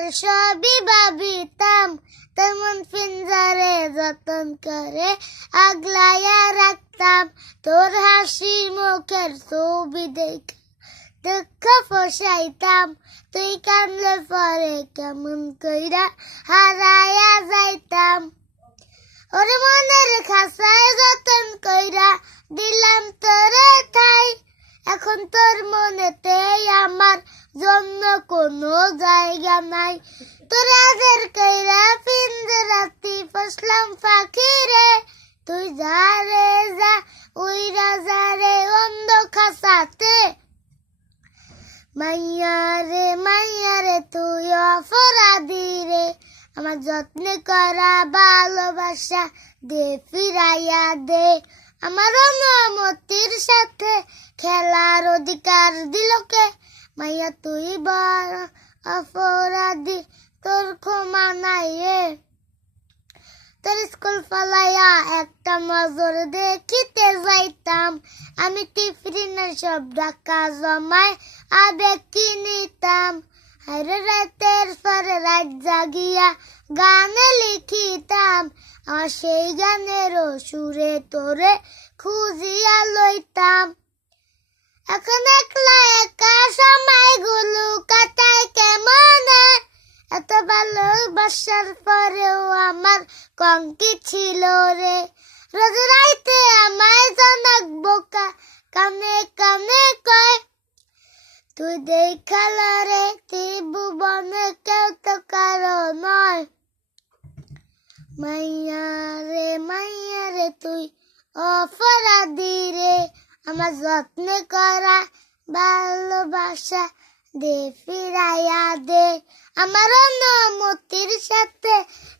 আর সবই ভাবিতাম, তেমন পিঞ্জারে যতন করে আগলাইয়া রাখতাম। তোর হাসি মুখের ছবি দেখে দুঃখ ফসাইতাম, তুই কানলে পরে কেমন কইরা হারাইয়া যাইতাম। ওরে মনের খাসায় যতন কইরা দিলাম তোরে ঠাই, এখন তোর মনেতে আমার জন্য কোনো জায়গা নাই। তোরে আদের কইরা পিঞ্জরাতি ফসলাম পাখি রে, তুই যা রে যা উইরা যা রে অন্ধ খাসাতে। মাইয়া রে তুই অপরাধী রে, আমার যত্ন করা ভালোবাসা দে ফিরাইয়া দে। আমার অনুমতির সাথে খেলার অধিকার দিল কে, মাইয়া তুই বড় অপরাধী, তোর ক্ষমা নাই রে। তোর স্কুল ফলাইয়া একটা নজর দেখিতে যাইতাম, আমি টিফিনের সব টাকা জমায় আবেগ কিনিতাম। হায়রে রাতের পরে রাত জাগিয়া গানে লিখিতাম, আর সেই গানেরও সুরে তোরে খুঁজিয়া লইতাম। এখন একলা একা সময়গুলো কাটায় কেমনে, এত ভালোবাসার পরেও আমার কঙ্কি ছিল রে। রোজ রাইতে আমায় জনক বোকা কানে কানে কয়, তুই দেখালা রে ত্রিভুবনে কেউ তো কারো নয়। মাইয়া রে তুই অপরাধী রে, আমার যত্ন করা ভালোবাসা দে ফিরাইয়া দে। আমার অনুমতির সাথে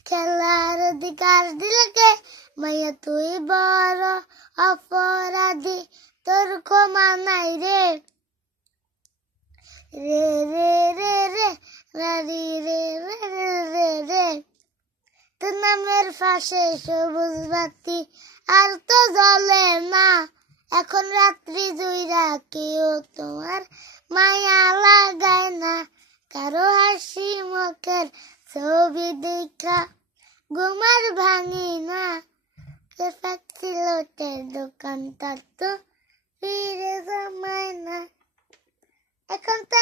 খেলার অধিকার দিল কে, মাইয়া তুই বড় অপরাধী, তোর ক্ষমা নাই রে। রে রে রে রে রারি রে রে রে রে, তোর নামের পাশে সবুজ বাতি আর তো জ্বলে না, এখন রাত্রি জুইরা কেউ তোমার মায়া লাগায় না। কারো হাসি মুখের ছবি দেখা ঘুমার ভাঙি না, ছিল দোকানটা তো ফিরে জমায় না, এখন তো